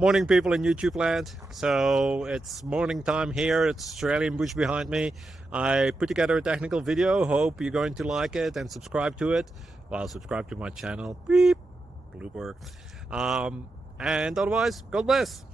Morning, people in YouTube land. So it's morning time here. It's Australian bush behind me. I put together a technical video. Hope you're going to like it and subscribe to it. Well, subscribe to my channel. Beep, blooper. And otherwise, God bless.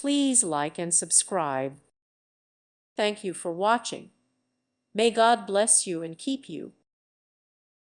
Please like and subscribe. Thank you for watching. May God bless you and keep you.